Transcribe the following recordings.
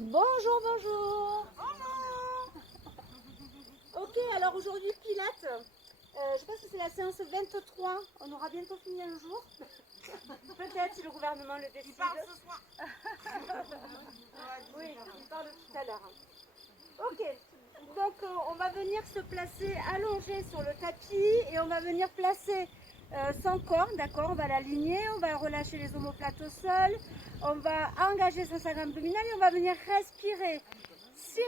Bonjour, bonjour. Ok, alors aujourd'hui Pilates. Je pense que c'est la séance 23. On aura bientôt fini un jour. Peut-être si le gouvernement le décide. Il parle ce soir. Oui, il parle tout à l'heure. Ok, donc on va venir se placer allongé sur le tapis et on va venir placer son corps, d'accord. On va l'aligner, on va relâcher les omoplates au sol, on va engager sa salle abdominale et on va venir respirer 6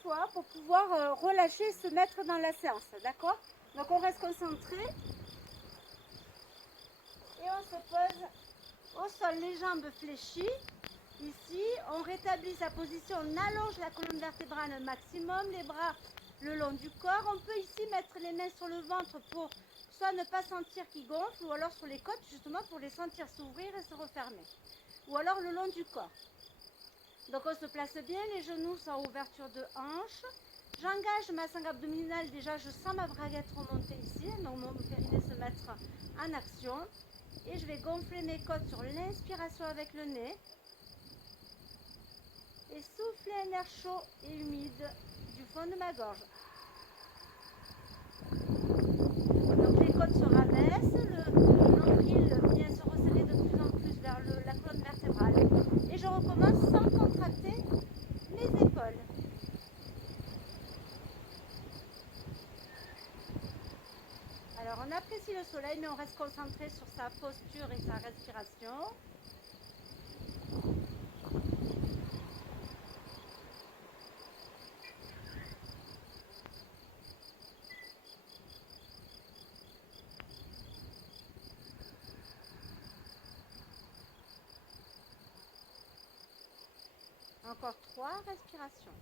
fois pour pouvoir relâcher et se mettre dans la séance, d'accord. Donc on reste concentré et on se pose au sol, les jambes fléchies. Ici, on rétablit sa position, on allonge la colonne vertébrale un maximum, les bras le long du corps. On peut ici mettre les mains sur le ventre pour soit ne pas sentir qu'ils gonflent, ou alors sur les côtes, justement pour les sentir s'ouvrir et se refermer. Ou alors le long du corps. Donc on se place bien, les genoux sont en ouverture de hanche. J'engage ma sangle abdominale, déjà je sens ma braguette remonter ici, donc mon périnée se mettre en action. Et je vais gonfler mes côtes sur l'inspiration avec le nez. Et souffler un air chaud et humide du fond de ma gorge. Donc les côtes se rabaissent, le nombril vient se resserrer de plus en plus vers la colonne vertébrale. Et je recommence sans contracter les épaules. Alors on apprécie le soleil, mais on reste concentré sur sa posture et sa respiration. Encore 3 respirations.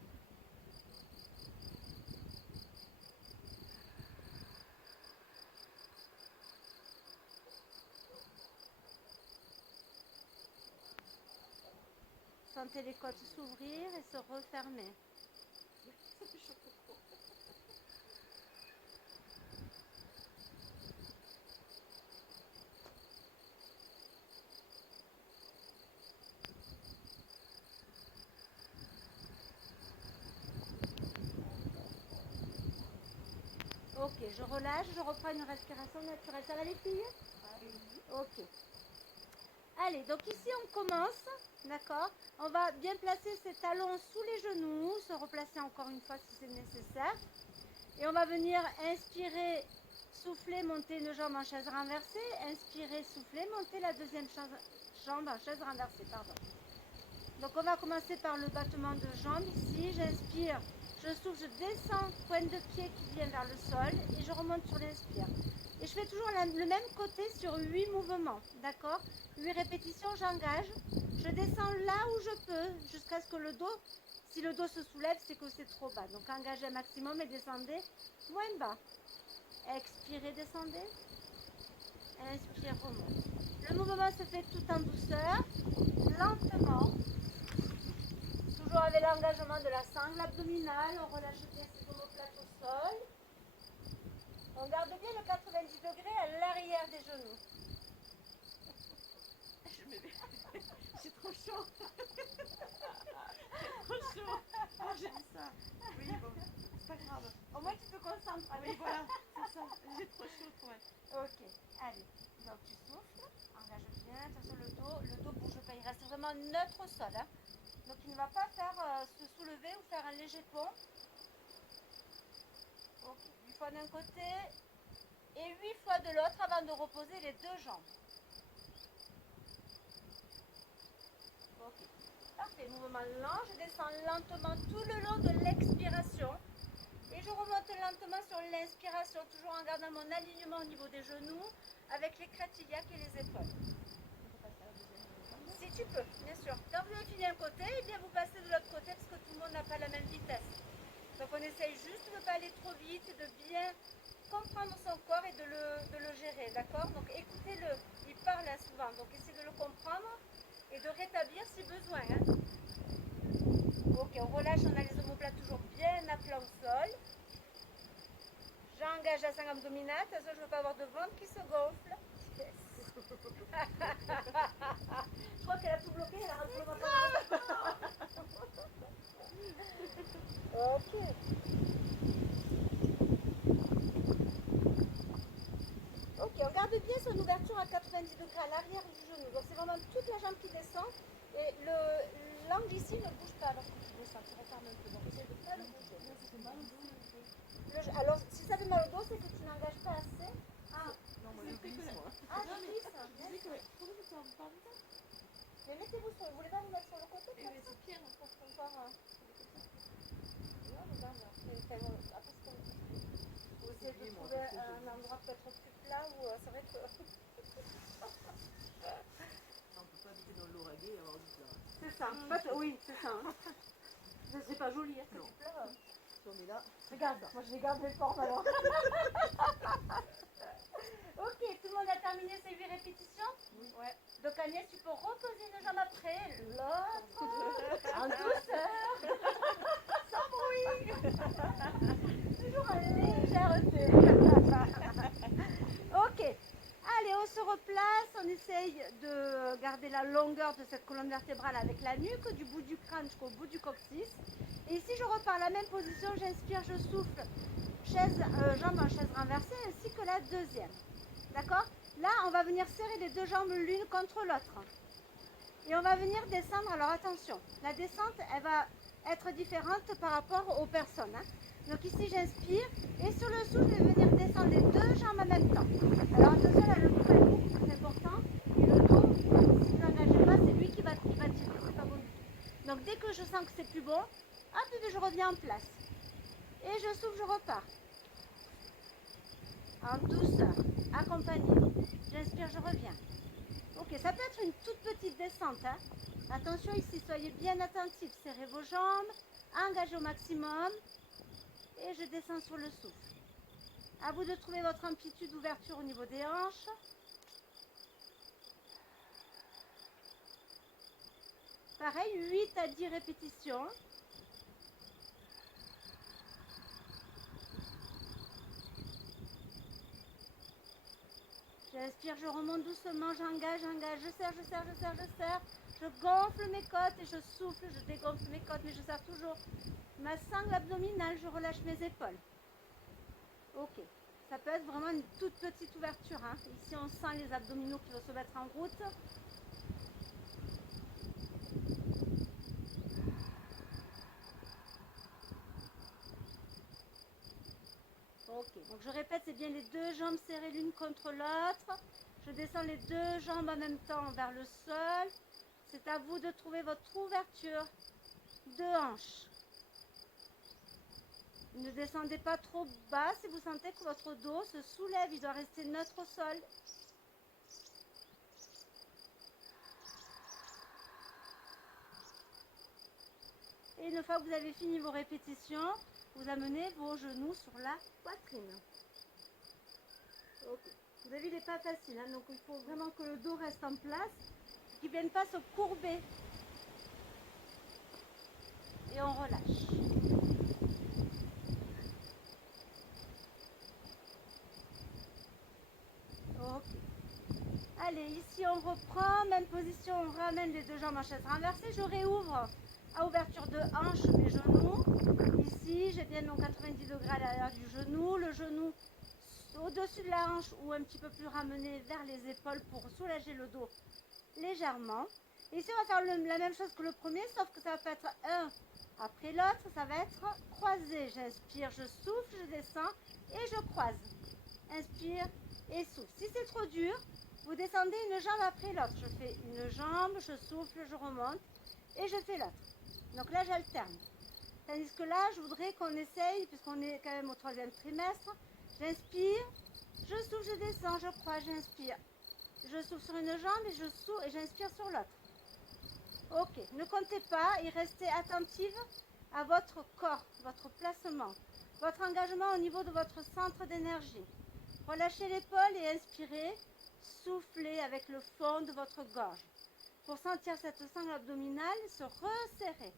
Sentez les côtes s'ouvrir et se refermer. Ok, je relâche, je reprends une respiration naturelle. Ça va les filles? Ok. Allez, donc ici on commence, d'accord. On va bien placer ses talons sous les genoux, se replacer encore une fois si c'est nécessaire. Et on va venir inspirer, souffler, monter une jambe en chaise renversée. Inspirer, souffler, monter la deuxième jambe en chaise renversée, pardon. Donc on va commencer par le battement de jambes ici. J'inspire, je souffle, je descends, pointe de pied qui vient vers le sol et je remonte sur l'inspire. Et je fais toujours le même côté sur 8 mouvements, d'accord. 8 répétitions, j'engage. Je descends là où je peux jusqu'à ce que le dos, si le dos se soulève, c'est que c'est trop bas. Donc engagez un maximum et descendez moins bas. Expirez, descendez. Inspire, remonte. Le mouvement se fait tout en douceur, lentement. Toujours avec l'engagement de la sangle abdominale, on relâche bien ses omoplates au sol. On garde bien le 90 degrés à l'arrière des genoux. C'est trop chaud. C'est trop chaud. Oh, j'ai dit ça. Oui, bon, c'est pas grave. Au moins tu te concentres. Oui, voilà, c'est ça. J'ai trop chaud pour être. Ok, allez. Donc tu souffles, engage bien. Attention le dos bouge pas. Il reste vraiment neutre au sol. Hein. Donc il ne va pas faire se soulever ou faire un léger pont. Ok, 8 fois d'un côté et 8 fois de l'autre avant de reposer les deux jambes. Ok, parfait. Mouvement lent, je descends lentement tout le long de l'expiration. Et je remonte lentement sur l'inspiration, toujours en gardant mon alignement au niveau des genoux, avec les crêtes iliaques et les épaules. Si tu peux, bien sûr. Quand vous avez fini un côté, eh bien vous passez de l'autre côté parce que tout le monde n'a pas la même vitesse. Donc on essaye juste de ne pas aller trop vite, de bien comprendre son corps et de le gérer, d'accord. Donc écoutez-le, il parle souvent, donc essayez de le comprendre et de rétablir si besoin. Hein. Ok, on relâche, on a les omoplates toujours bien à plat au sol. J'engage la sangle abdominale, attention, je ne veux pas avoir de ventre qui se gonfle. Yes. Je crois qu'elle a tout bloqué, elle a un peu 90 degrés à l'arrière du genou. Donc c'est vraiment toute la jambe qui descend. Et l'angle ici ne bouge pas lorsque tu descends. Tu refermes un peu. Donc essaye de ne pas le bouger. Alors si ça fait mal au dos, c'est que tu n'engages pas assez. Ah, Non, moi je glisse, moi. ah tu glisses. Mais mettez-vous sur. Vous voulez pas vous mettre sur le côté comme ça? C'est pire. Pour pouvoir. Non, regarde. Après, c'est comme. Vous essayez de trouver un endroit peut-être plus plat où c'est vrai que. On peut pas habiter dans l'ouragan et avoir du plat. C'est ça. Oui, c'est ça. Hein. C'est pas joli, hein, Non. du plat. Si on est là. Regarde, moi je les garde les formes alors. Ok, tout le monde a terminé ses 8 répétitions? Oui. Ouais. Donc Agnès, tu peux reposer une jambe après l'autre en douceur, sans bruit, toujours en légèreté. Ok, allez, on se replace, on essaye de garder la longueur de cette colonne vertébrale avec la nuque, du bout du crâne jusqu'au bout du coccyx. Et ici, je repars la même position, j'inspire, je souffle, jambe en chaise renversée, ainsi que la deuxième. D'accord? Là, on va venir serrer les deux jambes l'une contre l'autre. Et on va venir descendre. Alors attention, la descente, elle va être différente par rapport aux personnes. Hein. Donc ici, j'inspire. Et sur le souffle, je vais venir descendre les deux jambes en même temps. Alors attention, là, le dos est beaucoup plus important. Et le dos, si vous n'engagez pas, c'est lui qui va tirer. C'est pas bon du tout. Donc dès que je sens que c'est plus bon, hop, je reviens en place. Et je souffle, je repars. En douceur, accompagné. J'inspire, je reviens. Ok, ça peut être une toute petite descente. Hein. Attention ici, soyez bien attentifs. Serrez vos jambes, engagez au maximum. Et je descends sur le souffle. À vous de trouver votre amplitude d'ouverture au niveau des hanches. Pareil, 8 à 10 répétitions. J'inspire, je remonte doucement, j'engage, je serre. Je gonfle mes côtes et je souffle, je dégonfle mes côtes, mais je serre toujours ma sangle abdominale, je relâche mes épaules. Ok, ça peut être vraiment une toute petite ouverture. Hein. Ici, on sent les abdominaux qui vont se mettre en route. Ok, donc je répète, c'est bien les deux jambes serrées l'une contre l'autre. Je descends les deux jambes en même temps vers le sol. C'est à vous de trouver votre ouverture de hanche. Ne descendez pas trop bas si vous sentez que votre dos se soulève. Il doit rester neutre au sol. Et une fois que vous avez fini vos répétitions, vous amenez vos genoux sur la poitrine. Okay. Vous avez vu, il n'est pas facile, hein, donc il faut vraiment que le dos reste en place, qu'il ne vienne pas se courber. Et on relâche. Ok. Allez, ici on reprend, même position, on ramène les deux jambes en chaise renversée. Je réouvre à ouverture de hanche mes genoux. Ici, j'ai bien donc 90 degrés à l'arrière du genou. Le genou au-dessus de la hanche ou un petit peu plus ramené vers les épaules pour soulager le dos légèrement. Et ici, on va faire la même chose que le premier, sauf que ça va pas être un après l'autre, ça va être croisé. J'inspire, je souffle, je descends et je croise. Inspire et souffle. Si c'est trop dur, vous descendez une jambe après l'autre. Je fais une jambe, je souffle, je remonte et je fais l'autre. Donc là, j'alterne. Tandis que là, je voudrais qu'on essaye, puisqu'on est quand même au 3e trimestre, j'inspire, je souffle, je descends, je croise, j'inspire. Je souffle sur une jambe et je souffle et j'inspire sur l'autre. Ok, ne comptez pas et restez attentive à votre corps, votre placement, votre engagement au niveau de votre centre d'énergie. Relâchez l'épaule et inspirez, soufflez avec le fond de votre gorge pour sentir cette sangle abdominale se resserrer.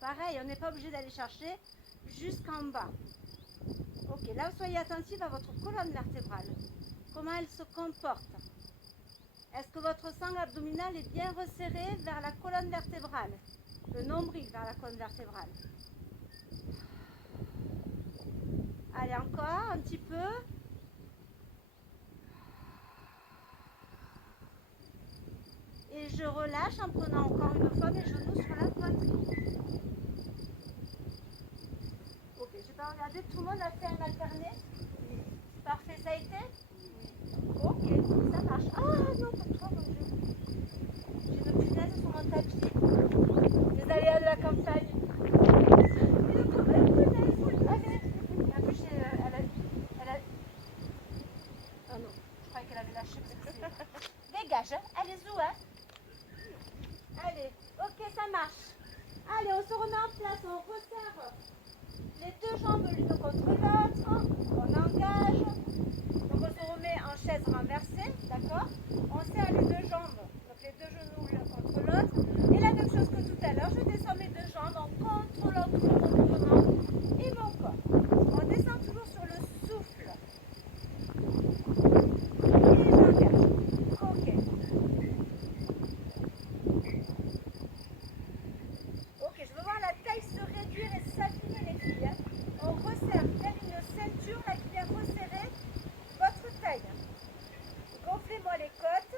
Pareil, on n'est pas obligé d'aller chercher jusqu'en bas. Ok, là, soyez attentif à votre colonne vertébrale. Comment elle se comporte. Est-ce que votre sangle abdominale est bien resserrée vers la colonne vertébrale? Le nombril vers la colonne vertébrale. Allez, encore un petit peu. Et je relâche en prenant encore une fois mes genoux sur la poitrine. Ok, je vais regarder, tout le monde a fait un alterné? Oui. Parfait, ça a été? Oui. Ok, ça marche. Ah non, pas toi, mon Dieu. J'ai une punaise sur mon tapis. Les aléas de la campagne. Une punaise. Allez. Et en plus, elle a... Ah non, je croyais qu'elle avait lâché parce que c'est... Dégage, hein. Allez-y, hein. Allez, ok, ça marche. Allez, on se remet en place, on resserre les deux jambes l'une contre l'autre. On engage. Donc on se remet en chaise renversée, d'accord? On serre les deux jambes, donc les deux genoux l'un contre l'autre. Et la même chose que tout à l'heure, je descends mes deux jambes en contrôlant toujours mon mouvement et mon corps. On descend toujours sur le souffle. Et j'engage. Ok. Ok, je veux voir la taille se réduire et s'affiner les filles. On resserre telle une ceinture là qui vient resserrer votre taille. Gonflez-moi les côtes.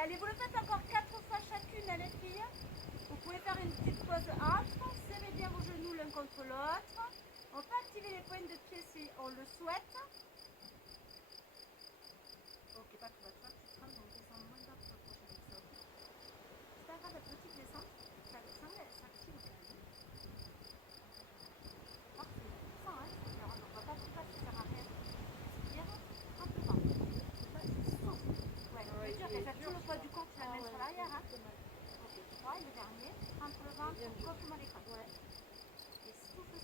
Allez, vous le faites encore 4 fois chacune, les filles. Vous pouvez faire une petite pause entre. Serrez bien vos genoux l'un contre l'autre. On peut activer les pointes de pied si on le souhaite. Ok, pas trop, tu vois, tu trembles, on descend moins bas pour approcher avec ça. C'est pas grave, la petite descente, ça active quand même. Parfait, ça, hein, alors on va pas tout passer, ça sert à rien. Respire, tranquillement. C'est souffle. Ouais, c'est dur, qu'elle fait tout le poids du corps, tu l'amènes sur l'arrière. Hein. Ok, 3, et le dernier, rentre le ventre, gonfle-moi les côtes. Ouais. Et souffle,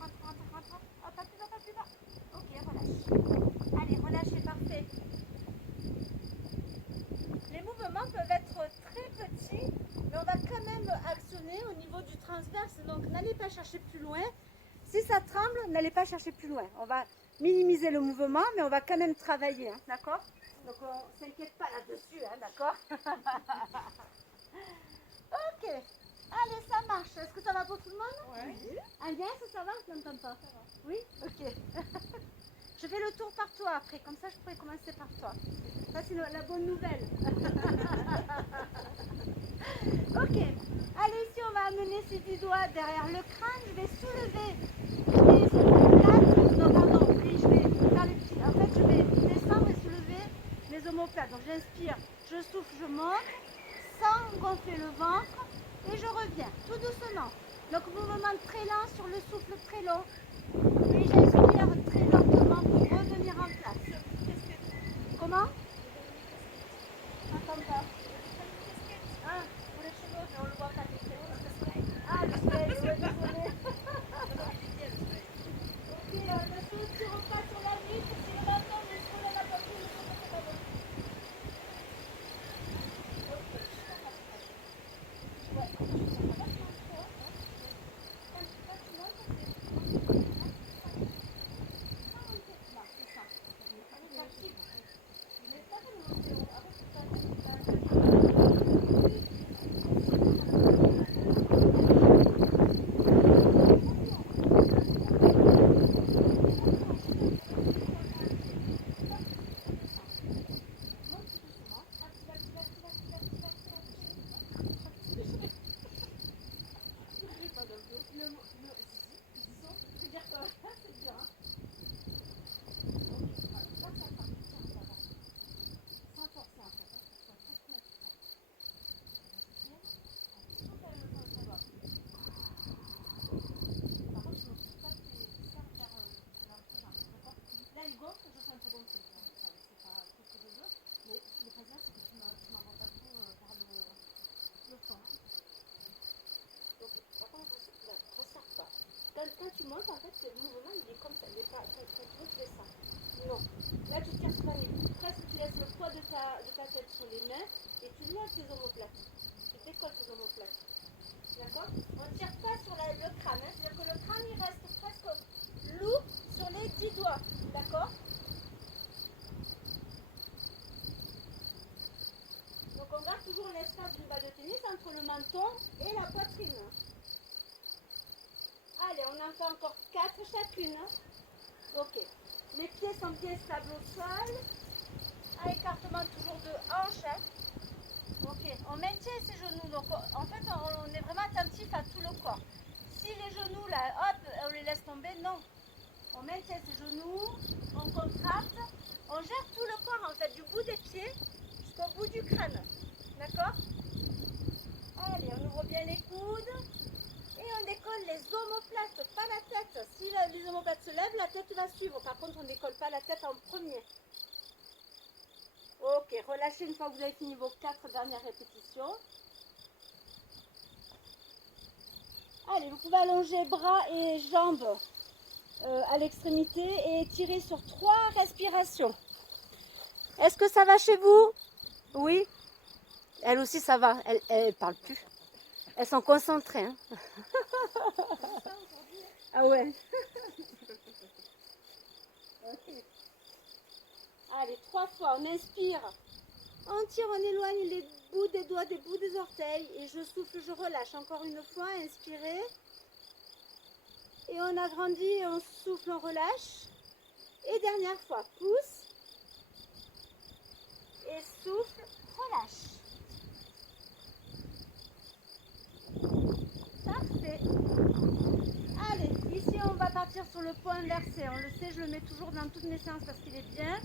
rentre. Hop, pas plus bas. Ok, relâche. Allez, relâchez, parfait. Les mouvements peuvent être très petits, mais on va quand même actionner au niveau du transverse. Donc, n'allez pas chercher plus loin. Si ça tremble, n'allez pas chercher plus loin. On va minimiser le mouvement, mais on va quand même travailler, hein, d'accord? Donc, on ne s'inquiète pas là-dessus, hein, d'accord? Ok. Allez, ça marche. Est-ce que ça va pour tout le monde? Oui. Agnès, ça va? Je n'entends pas. Ça va. Oui? Ok. Je fais le tour par toi après, comme ça je pourrais commencer par toi. Ça c'est la bonne nouvelle. Ok. Allez, ici on va amener ces 10 doigts derrière le crâne. Je vais soulever les omoplates. Non, pardon, oui, je vais faire les petits. En fait, je vais descendre et soulever les omoplates. Donc j'inspire, je souffle, je monte, sans gonfler le ventre. Et je reviens, tout doucement. Donc mouvement très lent sur le souffle très long. Et j'inspire très lentement pour revenir en place. Comment? J'entends pas. Ah, pour les cheveux, mais on le voit pas. Ah, le soleil, ouais, désolé. Ok, ne se tire pas sur la nuque, si le menton, le cheveu, la poitrine, c'est pas bon. Ok, quand tu montes, en fait, le mouvement, il est comme ça. Il est pas, quand tu veux, tu fais ça. Non. Là, tu tires pas les coudes. Presque, tu laisses le poids de ta tête sur les mains et tu lèves tes omoplates. Tu décolles tes omoplates. D'accord? On ne tire pas sur le crâne. Hein. C'est-à-dire que le crâne, il reste presque lourd sur les 10 doigts. D'accord? Donc, on garde toujours l'espace d'une balle de tennis entre le menton et la poitrine. Allez, on en fait encore 4 chacune. Ok. Les pieds sont bien stables au sol. À écartement toujours de hanche. Hein. Ok. On maintient ses genoux. Donc, en fait, on est vraiment attentif à tout le corps. Si les genoux, là, hop, on les laisse tomber, non. On maintient ses genoux, on contracte. On gère tout le corps, en fait, du bout des pieds jusqu'au bout du crâne. D'accord? Allez, on ouvre bien les coudes. Et on décolle les omoplates, pas la tête. Si les omoplates se lèvent, la tête va suivre. Par contre, on ne décolle pas la tête en premier. Ok, relâchez une fois que vous avez fini vos 4 dernières répétitions. Allez, vous pouvez allonger bras et jambes à l'extrémité et tirer sur 3 respirations. Est-ce que ça va chez vous? Oui. Elle aussi, ça va. Elle ne parle plus. Elles sont concentrées. Hein. Ah ouais. Ok. Allez, 3 fois. On inspire. On tire, on éloigne les bouts des doigts des bouts des orteils. Et je souffle, je relâche. Encore une fois. Inspirez. Et on agrandit et on souffle, on relâche. Et dernière fois. Pousse. Et souffle, relâche. Parfait. Allez, ici on va partir sur le point inversé. On le sait, je le mets toujours dans toutes mes séances parce qu'il est bien.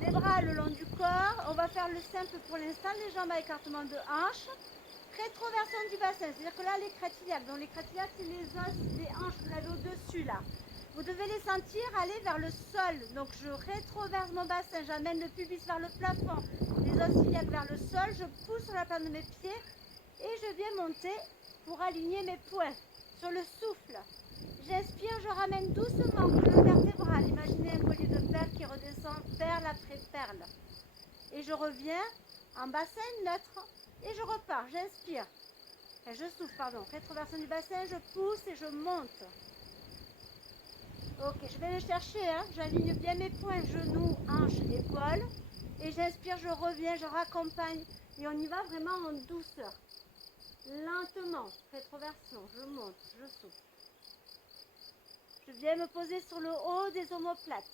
Les bras le long du corps. On va faire le simple pour l'instant. Les jambes à écartement de hanche. Rétroversion du bassin. C'est-à-dire que là, les crêtiliaques. Donc les crêtiliaques, c'est les os des hanches que vous avez au-dessus là. Vous devez les sentir aller vers le sol. Donc je rétroverse mon bassin. J'amène le pubis vers le plafond. Les os iliaques vers le sol. Je pousse sur la plante de mes pieds. Et je viens monter pour aligner mes poings sur le souffle. J'inspire, je ramène doucement le colonne vertébrale. Imaginez un collier de perles qui redescend perle après perle. Et je reviens en bassin neutre et je repars. J'inspire. Et je souffle, pardon. Rétroversion du bassin, je pousse et je monte. Ok, je vais le chercher. Hein. J'aligne bien mes poings, genoux, hanches, épaules. Et j'inspire, je reviens, je raccompagne. Et on y va vraiment en douceur. Lentement, rétroversion, je monte, je souffle. Je viens me poser sur le haut des omoplates.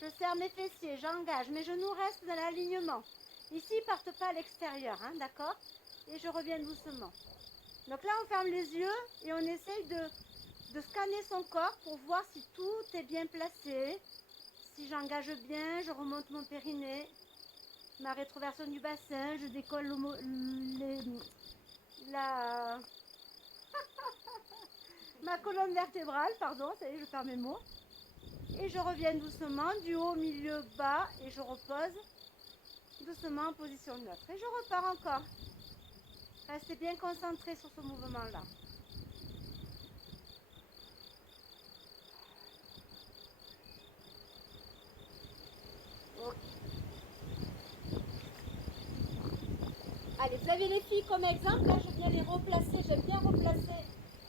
Je serre mes fessiers, j'engage, mes genoux restent dans l'alignement. Ici, ils ne partent pas à l'extérieur, hein, d'accord? Et je reviens doucement. Donc là, on ferme les yeux et on essaye de scanner son corps pour voir si tout est bien placé. Si j'engage bien, je remonte mon périnée, ma rétroversion du bassin, je décolle ma colonne vertébrale, pardon, ça y est, je perds mes mots. Et je reviens doucement, du haut, milieu, bas, et je repose doucement en position neutre. Et je repars encore. Restez bien concentrés sur ce mouvement-là. Allez, vous avez les filles comme exemple. Là, je viens les replacer. J'aime bien replacer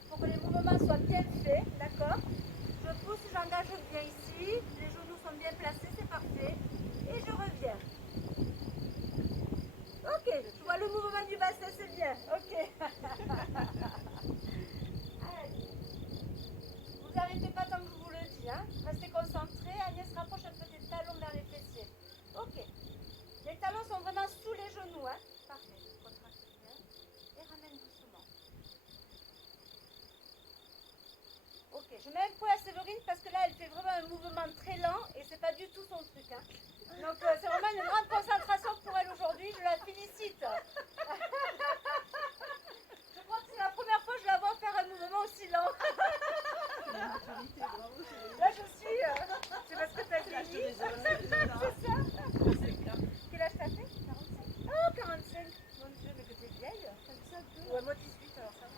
pour que les mouvements soient bien faits. D'accord? Je pousse, j'engage bien ici. Les genoux sont bien placés, c'est parfait. Et je reviens. Ok, je vois le mouvement du bassin, c'est bien. Ok. Allez. Vous n'arrêtez pas tant que je vous le dis. Hein? Restez concentrés. Agnès rapproche un peu des talons vers les fessiers. Ok. Les talons sont vraiment sous les genoux. Hein? Parfait. Contracte bien. Et ramène doucement. Ok, je mets un point à Séverine parce que là, elle fait vraiment un mouvement très lent et c'est pas du tout son truc. Hein. Donc, c'est vraiment une grande concentration pour elle aujourd'hui. Je la félicite. Je crois que c'est la première fois que je la vois faire un mouvement aussi lent. Là, je suis. C'est parce que tu as fini. C'est ça. Quel âge t'as fait? 45. Oh, 45. Mon Dieu, mais que t'es vieille. T'as vu ça un peu? Ouais, moi 18, alors ça va.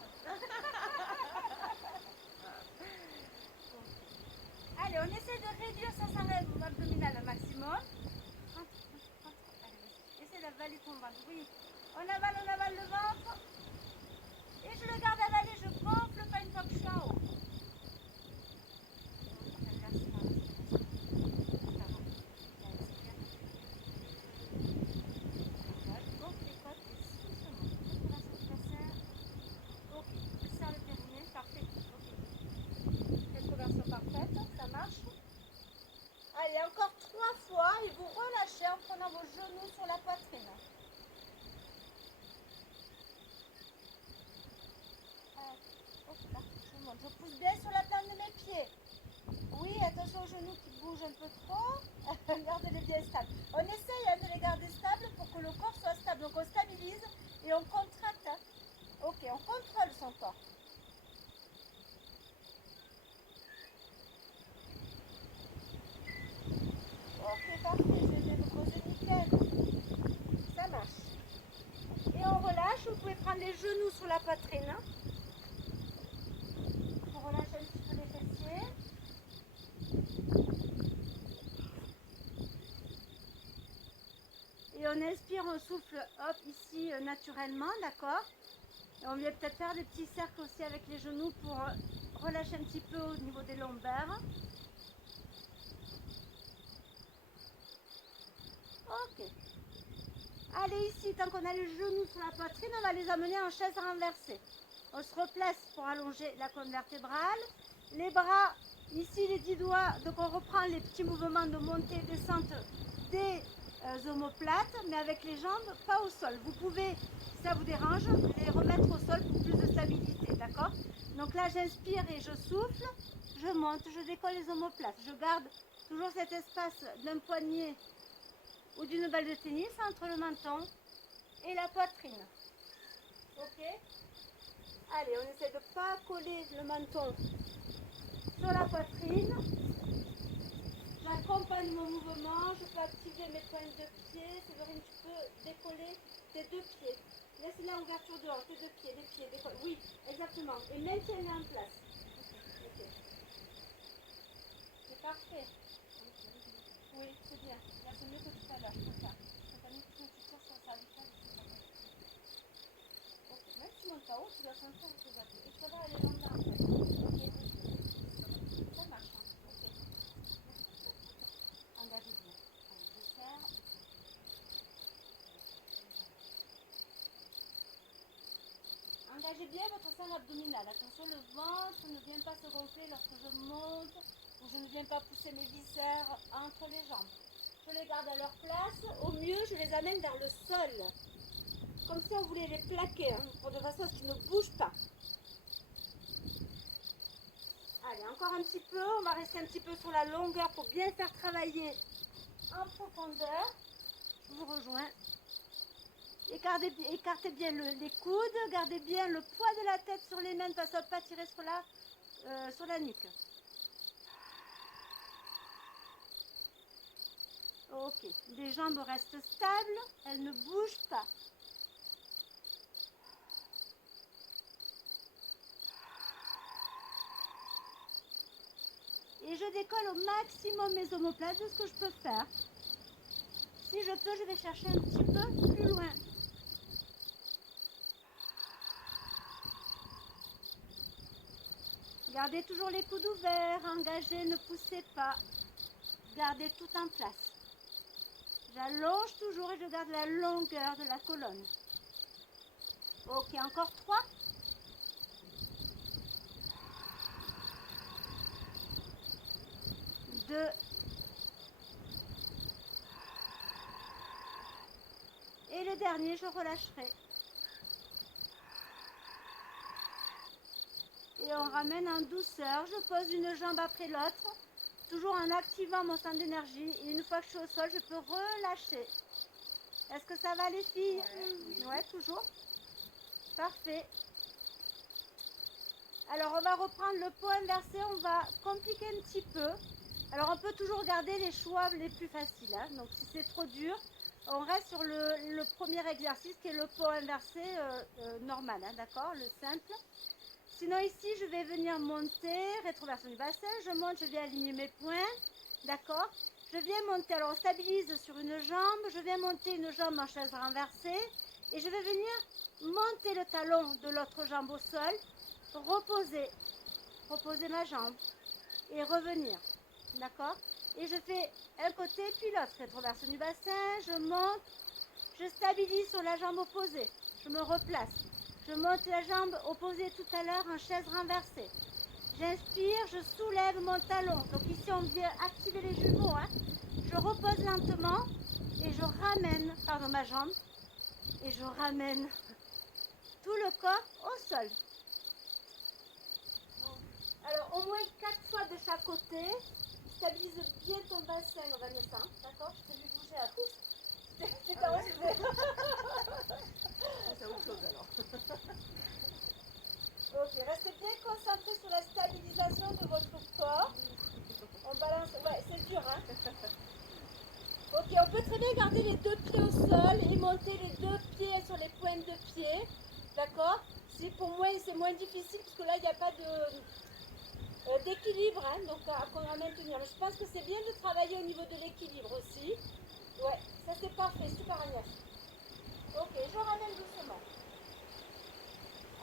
milieu, ça s'enlève abdominal au maximum. Rentre. Allez, vas-y. Essaie d'avaler ton ventre. Oui. On avale le ventre. Et je le garde avalé, je gonfle pas une fois que je suis en haut. Allez, encore 3 fois et vous relâchez en prenant vos genoux sur la poitrine. Hop là, je monte. Je pousse bien sur la plante de mes pieds. Oui, attention aux genoux qui bougent un peu trop. Gardez-les bien stables. On essaye de les garder stables pour que le corps soit stable. Donc on stabilise et on contracte. Ok, on contrôle son corps. Ok, parfait, je vais vous poser nickel. Ça marche. Et on relâche, vous pouvez prendre les genoux sur la poitrine. On relâche un petit peu les fessiers. Et on inspire, on souffle, hop, ici naturellement, d'accord. Et on vient peut-être faire des petits cercles aussi avec les genoux pour relâcher un petit peu au niveau des lombaires. Ok. Allez, ici, tant qu'on a les genoux sur la poitrine, on va les amener en chaise renversée. On se replace pour allonger la colonne vertébrale. Les bras, ici les 10 doigts, donc on reprend les petits mouvements de montée et descente des omoplates, mais avec les jambes, pas au sol. Vous pouvez, si ça vous dérange, les remettre au sol pour plus de stabilité, d'accord? Donc là, j'inspire et je souffle, je monte, je décolle les omoplates. Je garde toujours cet espace d'un poignet ou d'une balle de tennis entre le menton et la poitrine. Ok? Allez, on essaie de ne pas coller le menton sur la poitrine. J'accompagne mon mouvement, je peux activer mes pointes de pied. Séverine, tu peux décoller tes deux pieds. Laisse la ouverture dehors, tes deux pieds, les pieds, décolle. Oui, exactement. Et maintiens-les en place. Ok. C'est parfait. Oui, c'est bien. Là, c'est mieux que tout à l'heure, je préfère. Je préfère mieux que tu tires sur sa vitesse. Ok, même si tu montes pas haut, tu dois sentir tes appuis. Et tu vas voir, elle est longue là, en fait. Ok. Ça marche, hein. Ok. Engagez bien. Allez, je serre. Engagez bien votre sein abdominal. Attention, le ventre ne vient pas se gonfler lorsque je monte ou je ne viens pas pousser mes viscères entre les jambes. Je les garde à leur place. Au mieux, je les amène vers le sol. Comme si on voulait les plaquer, hein, pour de façon à ce qu'ils ne bougent pas. Allez, encore un petit peu. On va rester un petit peu sur la longueur pour bien faire travailler en profondeur. Je vous rejoins. Écartez bien les coudes, gardez bien le poids de la tête sur les mains, de façon à ne pas tirer sur la nuque. Ok, les jambes restent stables, elles ne bougent pas. Et je décolle au maximum mes omoplates de ce que je peux faire. Si je peux, je vais chercher un petit peu plus loin. Gardez toujours les coudes ouverts, engagez, ne poussez pas. Gardez tout en place. J'allonge toujours et je garde la longueur de la colonne. Ok, encore 3. 2. Et le dernier, je relâcherai. Et on ramène en douceur. Je pose une jambe après l'autre, toujours en activant mon centre d'énergie. Et une fois que je suis au sol, je peux relâcher. Est-ce que ça va les filles? Ouais, toujours. Parfait. Alors on va reprendre le pot inversé, on va compliquer un petit peu. Alors on peut toujours garder les choix les plus faciles, hein. Donc si c'est trop dur, on reste sur le premier exercice qui est le pot inversé normal, hein, d'accord, le simple. Sinon ici je vais venir monter, rétroversion du bassin, je monte, je viens aligner mes poings. D'accord? Je viens monter, alors on stabilise sur une jambe, je viens monter une jambe en chaise renversée et je vais venir monter le talon de l'autre jambe au sol, reposer ma jambe et revenir. D'accord? Et je fais un côté puis l'autre, rétroversion du bassin, je monte, je stabilise sur la jambe opposée, je me replace. Je monte la jambe opposée tout à l'heure en chaise renversée. J'inspire, je soulève mon talon. Donc ici on vient activer les jumeaux. Hein. Je repose lentement et je ramène, ma jambe, et je ramène tout le corps au sol. Alors au moins 4 fois de chaque côté. Stabilise bien ton bassin, Vanessa. D'accord? Je t'ai vu bouger à tous. C'est pas vrai, C'est autre chose alors. Ok, restez bien concentrés sur la stabilisation de votre corps. On balance, ouais, c'est dur, hein. Ok, on peut très bien garder les deux pieds au sol et monter les deux pieds sur les pointes de pied. D'accord? Pour moi, c'est moins difficile parce que là, il n'y a pas d'équilibre, hein, donc à maintenir. Mais je pense que c'est bien de travailler au niveau de l'équilibre aussi. Ouais, ça c'est parfait, super Agnès. Ok, je ramène doucement.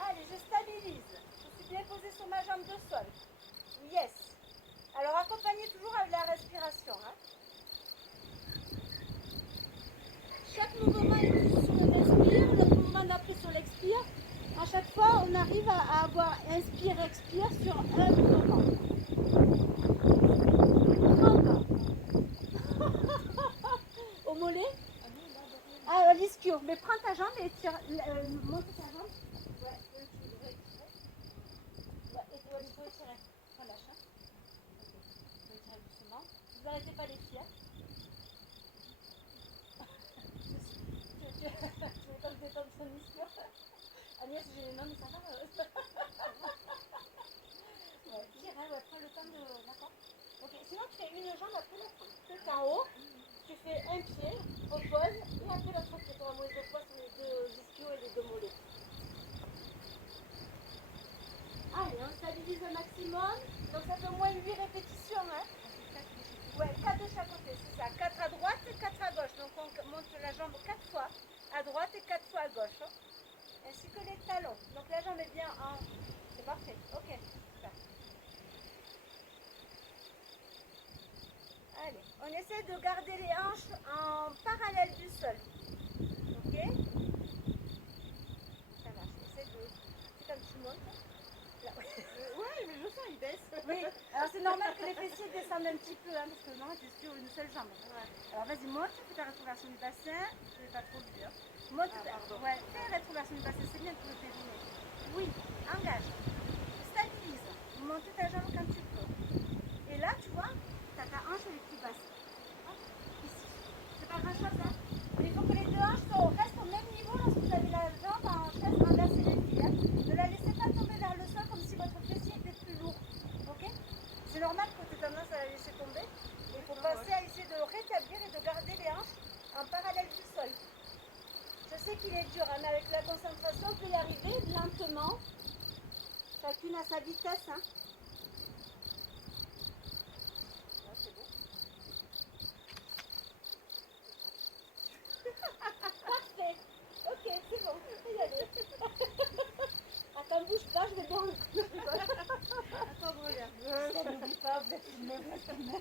Allez, je stabilise. Je suis bien posée sur ma jambe de sol. Yes. Alors accompagnez toujours avec la respiration. Hein. Chaque mouvement est sur l'inspire, l'autre mouvement d'après sur l'expire. À chaque fois, on arrive à avoir inspire-expire sur un mouvement. Au mollet. Ah, à l'ischio. Mais prends ta jambe et tire, monte ta jambe. Ouais, tu veux étirer. Ouais, et il faut étirer. Relâche. Hein. Ok. Il faut étirer doucement. Vous n'arrêtez pas les pieds. Tu veux pas me détendre son ischio. Agnès, j'ai non mais ça va. Ouais, tire, hein, ouais, prends le temps de. D'accord. Ok, sinon tu fais une jambe après l'autre. Tout en haut. Tu fais un pied, repose, et après l'autre pied, tu auras moins de poids sur les deux ischios et les deux mollets. Allez, on stabilise un maximum. Donc ça fait au moins 8 répétitions. Hein. Ouais, 4 de chaque côté, c'est ça. 4 à droite et 4 à gauche. Donc on monte la jambe 4 fois à droite et 4 fois à gauche. Hein. Ainsi que les talons. Donc la jambe est bien en... C'est parfait. Ok, super. Allez, on essaie de garder les hanches en parallèle du sol. Ok? Ça marche. Essaie de... C'est comme tu montes. Là. Ouais, mais je sens, il baisse. Oui, alors c'est normal que les fessiers descendent un petit peu, hein, parce que non, tu es sur une seule jambe. Ouais. Alors vas-y, monte, fais ta rétroversion du bassin. Je vais pas trop vite. Hein. Monte, ouais, fais la rétroversion du bassin, c'est bien pour le périnée. Oui, engage. Stabilise. Monte ta jambe quand tu peux. Et là, tu vois, tu as ta hanche elle est plus basse. Ici. C'est pas grand chose, hein. Mais il faut que les deux hanches restent au même niveau lorsque vous avez la jambe en chaise renversée les filles. Hein. Ne la laissez pas tomber vers le sol comme si votre fessier était plus lourd. Ok? C'est normal que tu aies tendance à la laisser tomber. Il faut penser à essayer de rétablir et de garder les hanches en parallèle du sol. Je sais qu'il est dur, hein, mais avec la concentration, on peut y arriver lentement. Chacune à sa vitesse. Hein. Là, c'est bon. Parfait. Ok, c'est bon. On peut y aller. Attends, bouge pas, je vais boire le coup. Attends, je regarde. Ça n'oublie pas, vous êtes filmé, vous êtes filmé.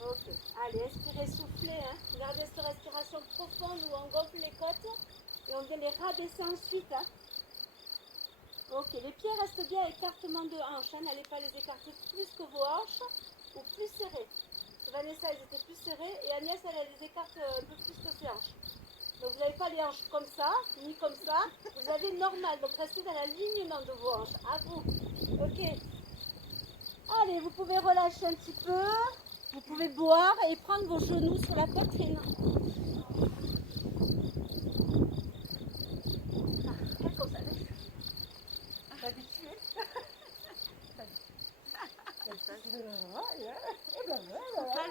Ok, allez, expirez, soufflez. Hein. Gardez cette respiration profonde où on gonfle les côtes et on vient les rabaisser ensuite. Hein. Ok, les pieds restent bien à écartement de hanches. Hein. N'allez pas les écarter plus que vos hanches ou plus serrés. Vanessa, elles étaient plus serrées et Agnès, elle les écarte un peu plus que ses hanches. Donc vous n'avez pas les hanches comme ça, ni comme ça. Vous avez normal, donc restez dans l'alignement de vos hanches. À vous. Ok. Allez, vous pouvez relâcher un petit peu. Vous pouvez boire et prendre vos genoux sur la poitrine. Ah, comme ça, t'habitué. Et ben voilà.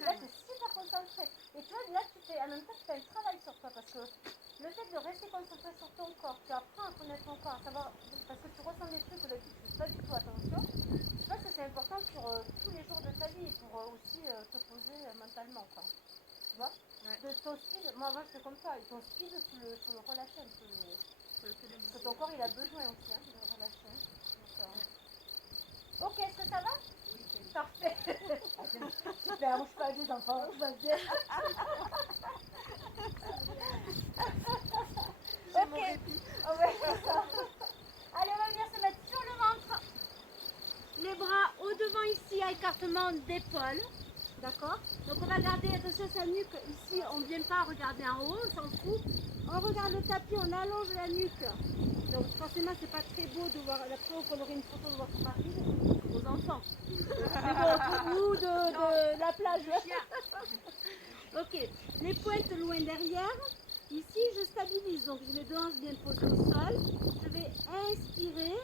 Là, t'es super concentré. Et toi, fait, là, en même temps, tu fais un travail sur toi parce que le fait de rester concentré sur ton corps, tu apprends à connaître ton corps, à savoir, parce que tu ressens des trucs auxquels tu ne fais pas du tout attention. Je pense que c'est important sur tous les jours de ta vie pour aussi te poser mentalement, quoi. Tu vois? Ouais. De ton speed, moi avant je fais comme ça, et ton speed, tu le relâches un peu. Parce que ton corps il a besoin aussi hein, de relâcher. Donc, ok, est-ce que ça va? Oui, c'est bien. Parfait. Super, bouge pas les enfants, tout va bien. J'ai mon répit. Oh ouais, c'est ça. Allez, on va venir se mettre sur le ventre. Les bras au devant ici à écartement d'épaule. D'accord? Donc on va garder, attention sa nuque, ici on ne vient pas regarder en haut, on s'en fout. On regarde le tapis, on allonge la nuque. Donc forcément c'est pas très beau de voir, après on collerait une photo de votre mari, vos enfants. Mais bon, ou de la plage. Ok, les pointes loin derrière. Ici je stabilise, donc j'ai les deux hanches bien posées au sol. Je vais inspirer,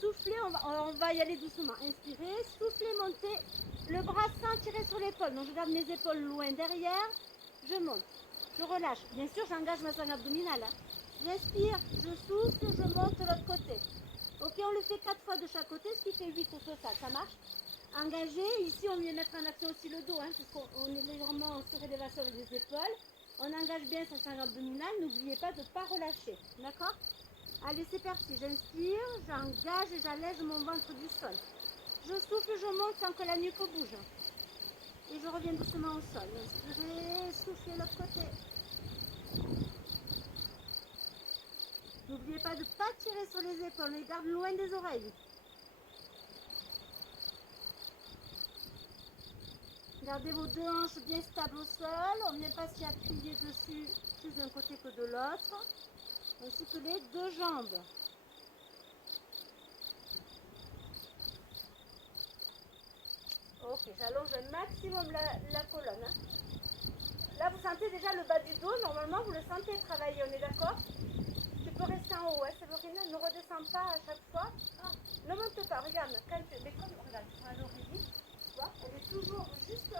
souffler, on va y aller doucement. Inspirer, souffler, monter. Le bras sans tirer sur l'épaule. Donc je garde mes épaules loin derrière. Je monte. Je relâche. Bien sûr, j'engage ma sangle abdominale. Hein. J'inspire, je souffle, je monte de l'autre côté. Ok, on le fait 4 fois de chaque côté, ce qui fait 8 au total. Ça marche. Engagé. Ici, on vient mettre en action aussi le dos, hein, puisqu'on est légèrement en surélévation des épaules. On engage bien sa sangle abdominale. N'oubliez pas de ne pas relâcher. D'accord? Allez, c'est parti. J'inspire, j'engage et j'allège mon ventre du sol. Je souffle, je monte sans que la nuque bouge. Et je reviens doucement au sol. Inspirez, soufflez de l'autre côté. N'oubliez pas de ne pas tirer sur les épaules, les garde loin des oreilles. Gardez vos deux hanches bien stables au sol. On ne vient pas s'y appuyer dessus plus d'un côté que de l'autre. Ainsi que les deux jambes. Ok, j'allonge un maximum la colonne. Hein. Là, vous sentez déjà le bas du dos. Normalement, vous le sentez travailler. On est d'accord? Tu peux rester en haut. Hein, Séverine, ne redescends pas à chaque fois. Ah, ne monte pas. Regarde, quand tu... Mais comme, regarde, tu prends l'oreille. Tu vois, elle est toujours juste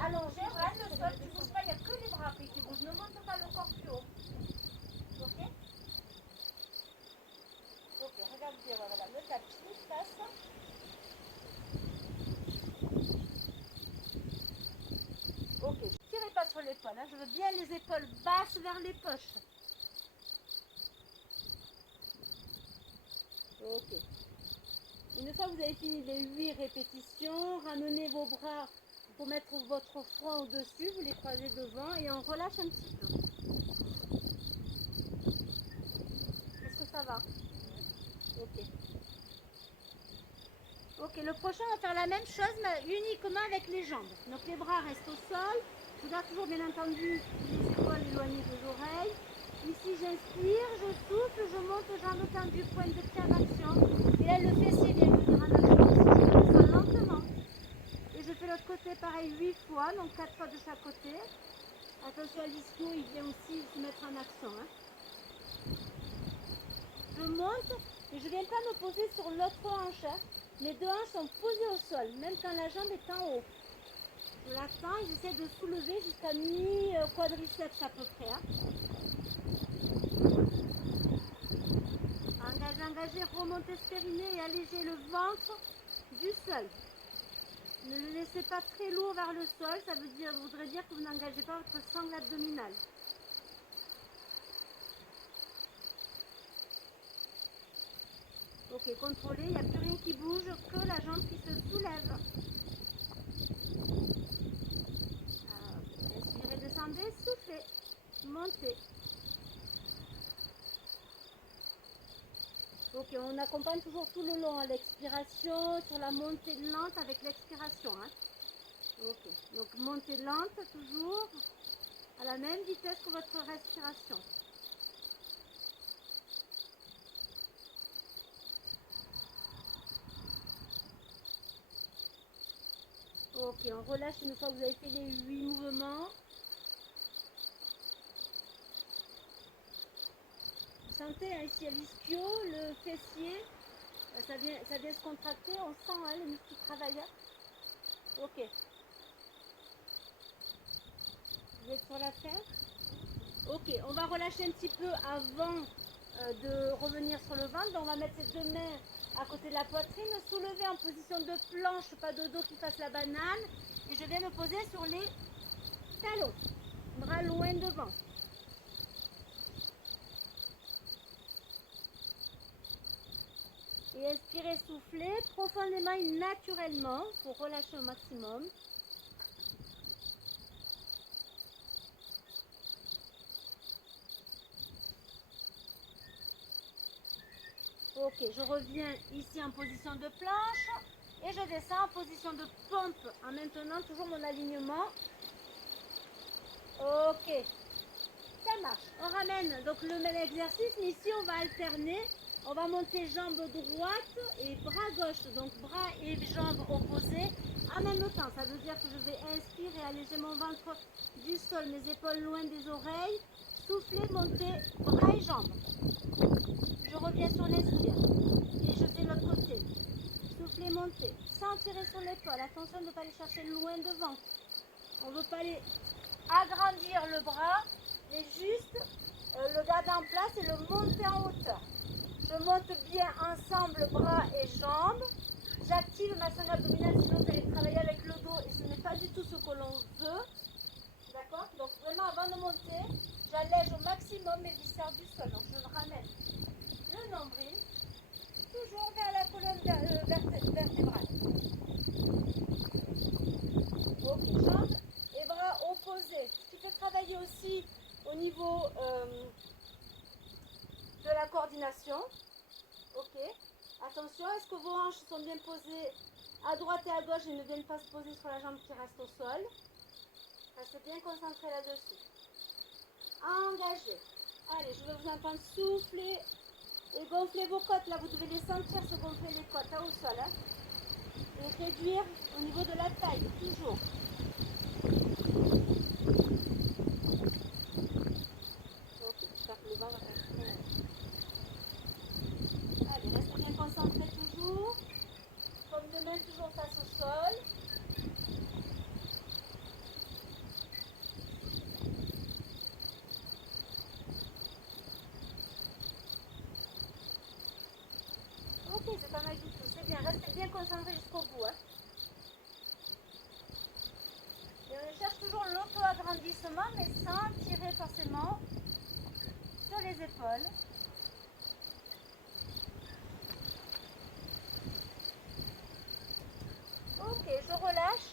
allongée. Voilà, le sol, tu ne bouges pas. Il n'y a que les bras après qui bougent. Ne monte pas le corps plus haut. Ok? Ok, regarde bien. Voilà, le tapis passe. Ok, ne tirez pas sur l'épaule, hein. Je veux bien les épaules basses vers les poches. Ok. Une fois que vous avez fini les 8 répétitions, ramenez vos bras pour mettre votre front au-dessus, vous les croisez devant et on relâche un petit peu. Est-ce que ça va? Ok. Ok, le prochain, on va faire la même chose, mais uniquement avec les jambes. Donc les bras restent au sol. Je garde toujours, bien entendu, les épaules éloignées des oreilles. Ici, j'inspire, je souffle, je monte, jambes tendues, pointe de pied en action. Et là, le fessier vient venir en action aussi. Je descends lentement. Et je fais l'autre côté, pareil, 8 fois, donc 4 fois de chaque côté. Attention à l'ischio, il vient aussi se mettre en action. Hein. Je monte et je ne viens pas me poser sur l'autre hanche. Hein. Mes deux hanches sont posées au sol, même quand la jambe est en haut. Je l'attends et j'essaie de soulever jusqu'à mi-quadriceps à peu près. Hein. Engagez, remontez ce périnée et allégez le ventre du sol. Ne le laissez pas très lourd vers le sol, ça voudrait dire que vous n'engagez pas votre sangle abdominale. Ok, contrôlez, il n'y a plus rien qui bouge, que la jambe qui se soulève. Inspirez, descendez, soufflez, montez. Ok, on accompagne toujours tout le long à l'expiration, sur la montée lente avec l'expiration. Hein. Ok, donc montée lente toujours, à la même vitesse que votre respiration. Ok, on relâche une fois que vous avez fait les 8 mouvements. Vous sentez hein, ici à l'ischio, le fessier, ça vient se contracter, on sent hein, les muscles qui travaillent. Ok. Vous êtes sur la terre? Ok, on va relâcher un petit peu avant de revenir sur le ventre. Donc on va mettre ses deux mains à côté de la poitrine, soulever en position de planche, pas de dos qui fasse la banane. Et je vais me poser sur les talons, bras loin devant. Et inspirez, soufflez profondément et naturellement pour relâcher au maximum. Ok, je reviens ici en position de planche et je descends en position de pompe en maintenant toujours mon alignement. Ok, ça marche. On ramène donc le même exercice, mais ici on va alterner. On va monter jambes droite et bras gauche, donc bras et jambes opposés en même temps. Ça veut dire que je vais inspirer, alléger mon ventre du sol, mes épaules loin des oreilles. Souffler, monter, bras et jambes. Je reviens sur l'inspire et je fais l'autre côté. Souffler, monter, sans tirer sur l'épaule. Attention de ne pas aller chercher loin devant. On ne veut pas aller agrandir le bras, mais juste le garder en place et le monter en hauteur. Je monte bien ensemble bras et jambes. J'active ma sangle abdominale, sinon vous allez travailler avec le dos et ce n'est pas du tout ce que l'on veut. D'accord? Donc vraiment avant de monter, j'allège au maximum mes viscères du sol. Donc je ramène le nombril toujours vers la colonne vertébrale. Ok, jambes et bras opposés. Tu peux travailler aussi au niveau de la coordination. Ok. Attention, est-ce que vos hanches sont bien posées à droite et à gauche et ne viennent pas se poser sur la jambe qui reste au sol? Restez bien concentré là-dessus. Engagez. Allez, je vais vous entendre souffler et gonfler vos côtes. Là, vous devez les sentir se gonfler les côtes au sol. Hein. Et réduire au niveau de la taille, toujours. Ok, j'espère que le vent va faire très. Allez, restez bien concentré toujours. Comme de main toujours face au sol. Ok, c'est pas mal du tout, c'est bien. Restez bien concentré jusqu'au bout. Hein. Et on cherche toujours l'auto-agrandissement, mais sans tirer forcément sur les épaules. Ok, je relâche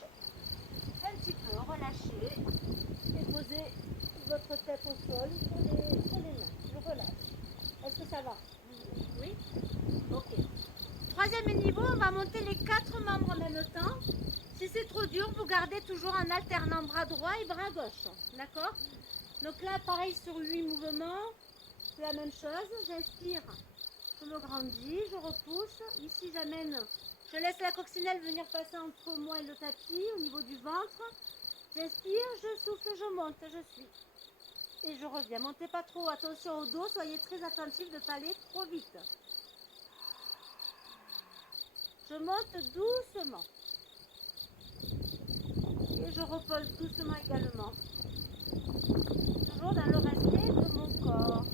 un petit peu, relâchez et posez votre tête au sol sur les mains. Je relâche. Est-ce que ça va? Oui? Ok. Troisième niveau, on va monter les 4 membres en même temps. Si c'est trop dur, vous gardez toujours en alternant bras droit et bras gauche. D'accord? Donc là, pareil sur 8 mouvements, c'est la même chose. J'inspire, je me grandis, je repousse. Ici, j'amène, je laisse la coccinelle venir passer entre moi et le tapis au niveau du ventre. J'inspire, je souffle, je monte, je suis. Et je reviens. Montez pas trop, attention au dos, soyez très attentifs de ne pas aller trop vite. Je monte doucement. Et je repose doucement également. Toujours dans le respect de mon corps.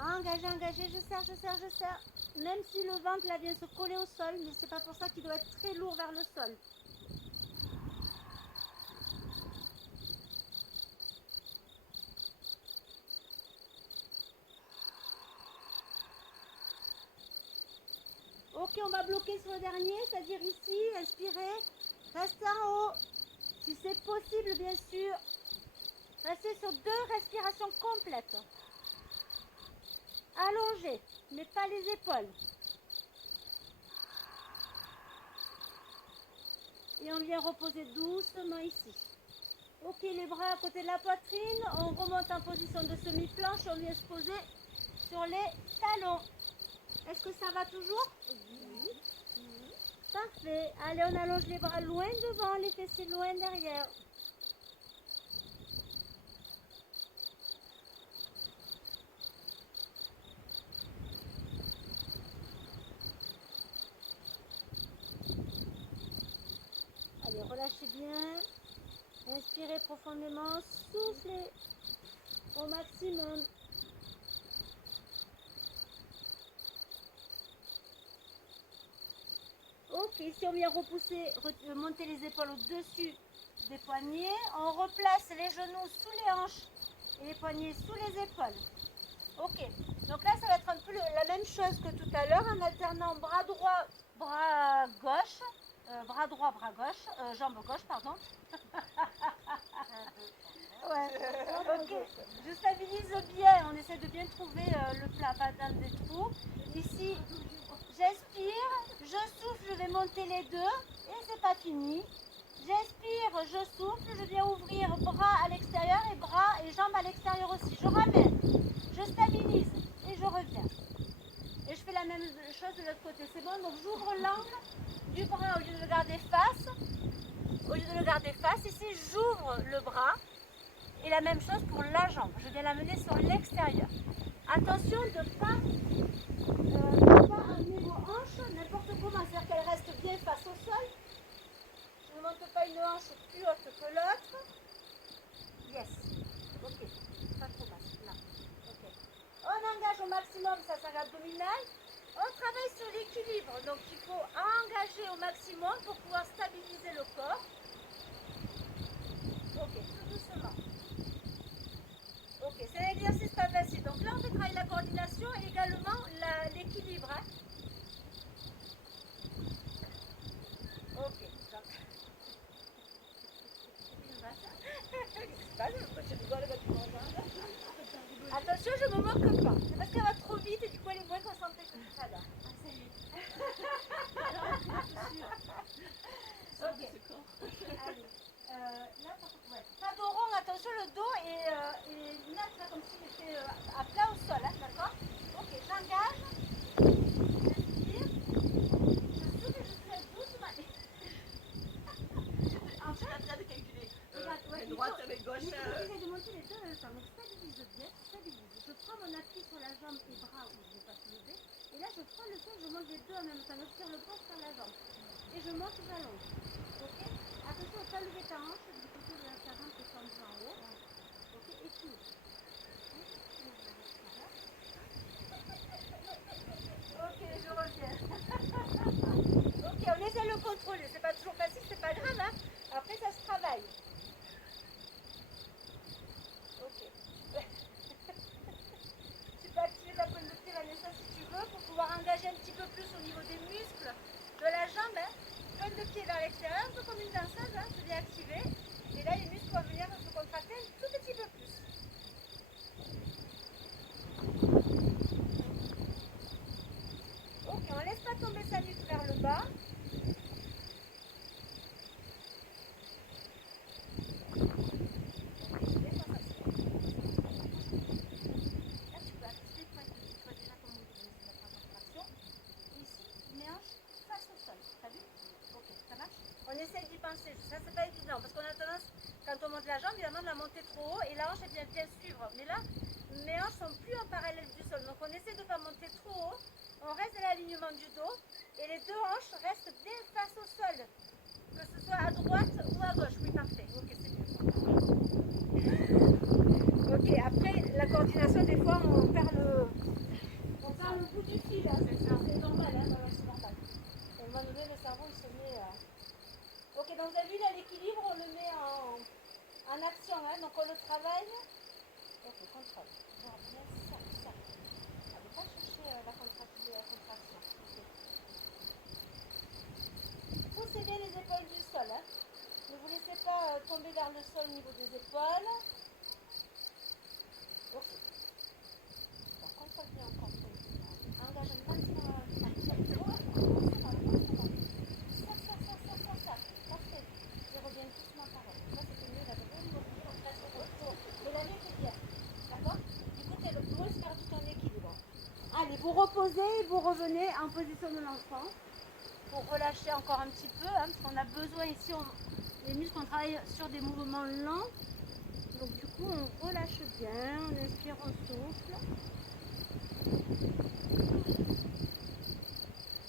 Engagez, engagez, je serre, je serre, je serre. Même si le ventre là vient se coller au sol, mais c'est pas pour ça qu'il doit être très lourd vers le sol. Ok, on va bloquer sur le dernier, c'est-à-dire ici, inspirez, restez en haut. Si c'est possible, bien sûr, restez sur 2 respirations complètes. Allongez, mais pas les épaules. Et on vient reposer doucement ici. Ok, les bras à côté de la poitrine, on remonte en position de semi-planche, on vient se poser sur les talons. Est-ce que ça va toujours? Oui. Parfait. Allez, on allonge les bras loin devant, les fessiers loin derrière. Relâchez bien. Inspirez profondément. Soufflez au maximum. Ok, ici on vient repousser, monter les épaules au-dessus des poignets. On replace les genoux sous les hanches et les poignets sous les épaules. Ok, donc là ça va être un peu la même chose que tout à l'heure en alternant bras droit, bras gauche, bras droit, bras gauche, jambe gauche, pardon. Ouais. Ok, je stabilise bien, on essaie de bien trouver le plat, pas dans des trous. Ici, j'inspire, je souffle, je vais monter les deux et c'est pas fini. J'inspire, je souffle, je viens ouvrir bras à l'extérieur et bras et jambes à l'extérieur aussi. Je ramène, je stabilise et je reviens. Et je fais la même chose de l'autre côté. C'est bon, donc j'ouvre l'angle du bras au lieu de le garder face. Au lieu de le garder face, ici j'ouvre le bras. Et la même chose pour la jambe. Je viens l'amener sur l'extérieur. Attention de ne pas amener vos hanches n'importe comment. C'est-à-dire qu'elles restent bien face au sol. Je ne monte pas une hanche plus haute que l'autre. Yes. Ok. Pas trop basse. Là. Ok. On engage au maximum sa sangle abdominale. On travaille sur l'équilibre. Donc il faut engager au maximum pour pouvoir stabiliser le corps. Ok. Tout doucement. Ok, c'est un exercice pas facile. Donc là, on fait travailler la coordination et également l'équilibre. Hein. Ok, donc. Attention, je me moque pas. C'est parce qu'elle va trop vite et du coup, elle est moins concentrée que tout à l'heure. Ah, ça y est. Ok. Allez. Là, ouais. Pas de rond, attention, le dos est net, là, comme s'il était à plat au sol, hein, d'accord? Ok, j'engage, j'inspire, je souffle et je soulève doucement. En fait, en train de calculer. regarde, ouais, Droite avec gauche. J'essaie de monter les deux en même temps, donc stabilise bien, stabilise. Je prends mon appui sur la jambe et bras où je ne vais pas soulever, et là je prends le sol, je monte les deux en même temps, je tire le bras sur la jambe, et je monte, j'allonge. Ok? Attention à ne pas lever ta hanche du côté de ta jambe qui est tendue en haut. Ok? Et tu ouvres. Ok, je reviens. Ok, on essaie de le contrôler. C'est pas toujours facile, c'est pas grave. Hein. Après, ça se travaille. Ok. Tu peux activer ta pointe de pied, Vanessa, si tu veux, pour pouvoir engager un petit peu plus au niveau des muscles de la jambe. Hein. Pointe de pied vers l'extérieur, un peu comme une danseuse. Hein. Tu viens activer. Et là, les muscles vont venir se contracter un tout petit peu plus. Ok, on laisse pas tomber sa nuque vers le bas. On essaye d'y penser, ça c'est pas évident parce qu'on a tendance, quand on monte la jambe, évidemment de la monter trop haut et la hanche elle vient bien suivre. Mais là, mes hanches sont plus en parallèle du sol, donc on essaie de ne pas monter trop haut, on reste à l'alignement du dos et les deux hanches restent bien face au sol, que ce soit à droite ou à gauche. Oui, parfait, ok, c'est bien. Ok, après la coordination, des fois on perd le bout du fil, hein. C'est normal, hein, c'est normal. À un moment donné, le cerveau il se met. Ok, donc vous avez vu là l'équilibre, on le met en action, hein, donc on le travaille. Ok, contrôle. Genre bien ça. On ne va pas chercher la contraction. Okay. Poussez bien les épaules du sol. Hein. Ne vous laissez pas tomber vers le sol au niveau des épaules. Ok. Donc contrôle bien encore. Engage un maximum. Ça. Parfait. Je reviens doucement par là. Ça c'était mieux, la mais la nuque est bien. D'accord? Du coup, tu es moins perdu ton équilibre. Allez, vous reposez, vous revenez en position de l'enfant pour relâcher encore un petit peu, hein, parce qu'on a besoin ici, les muscles, on travaille sur des mouvements lents. Donc du coup, on relâche bien, on inspire, on souffle.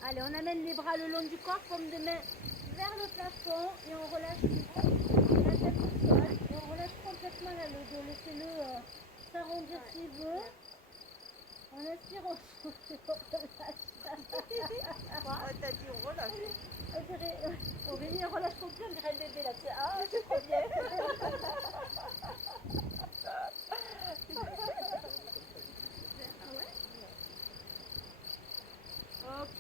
Allez, on amène les bras le long du corps, paume de main vers le plafond et on relâche la tête au sol et on relâche complètement là, le dos. Laissez-le s'arrondir s'il veut. On inspire, on souffle et on relâche. Quoi t'as dit on relâche. On dirait, Aurélie, on relâche complet, on dirait un bébé là. Ah, c'est trop bien. Ok.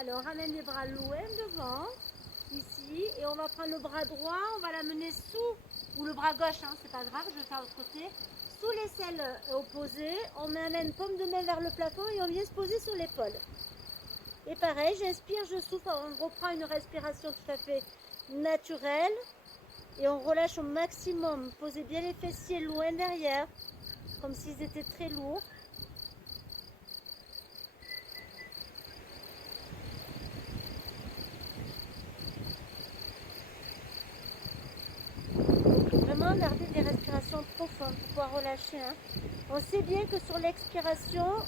Alors, on ramène les bras loin devant, ici, et on va prendre le bras droit, on va l'amener sous, ou le bras gauche, hein, c'est pas grave, je vais faire de l'autre côté, sous l'aisselle opposée, on amène paume de main vers le plafond et on vient se poser sur l'épaule. Et pareil, j'inspire, je souffle, on reprend une respiration tout à fait naturelle, et on relâche au maximum, posez bien les fessiers loin derrière, comme s'ils étaient très lourds. Vraiment garder des respirations profondes pour pouvoir relâcher. Hein. On sait bien que sur l'expiration,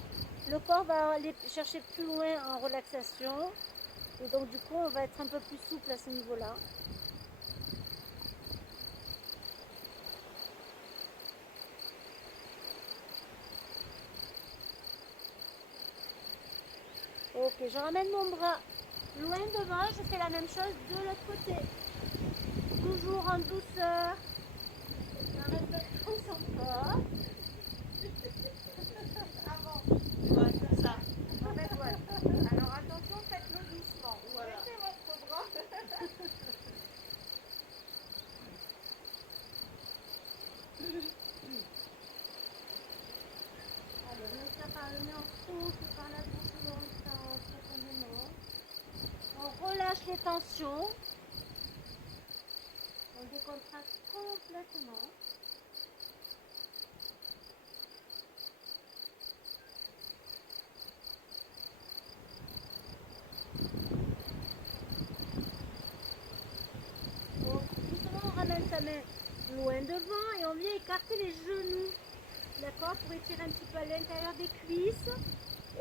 le corps va aller chercher plus loin en relaxation. Et donc du coup, on va être un peu plus souple à ce niveau-là. Ok, je ramène mon bras loin devant. Je fais la même chose de l'autre côté. Toujours en douceur. En respectant son corps. Ouais, comme ça. En fait, ouais. Alors attention, faites-le doucement. Voilà. Mettez votre bras. Allez, on laisse par le nez, on souffle par la bouche longtemps, profondément. On relâche les tensions. On décontracte complètement. Donc, doucement, on ramène sa main loin devant et on vient écarter les genoux. D'accord? Pour étirer un petit peu à l'intérieur des cuisses.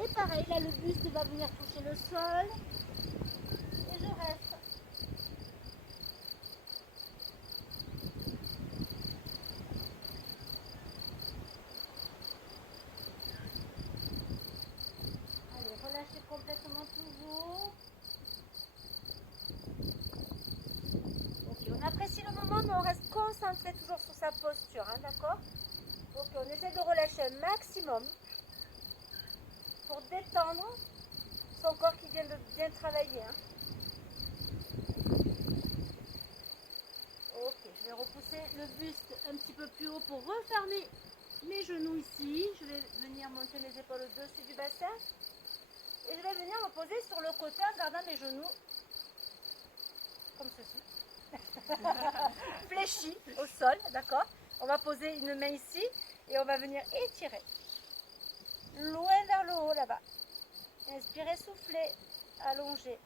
Et pareil, là, le buste va venir toucher le sol. Et je reste. Allez, relâchez complètement toujours. Ok, on apprécie le moment, mais on reste concentré toujours sur sa posture, hein, d'accord? Ok, on essaie de relâcher un maximum pour détendre son corps qui vient de bien travailler. Hein. Ok, je vais repousser le buste un petit peu plus haut pour refermer mes genoux ici. Je vais venir monter mes épaules au-dessus du bassin. Et je vais venir me poser sur le côté en gardant mes genoux comme ceci. Fléchis au sol, d'accord? On va poser une main ici et on va venir étirer. Loin vers le haut là-bas. Inspirez, soufflez, allongez.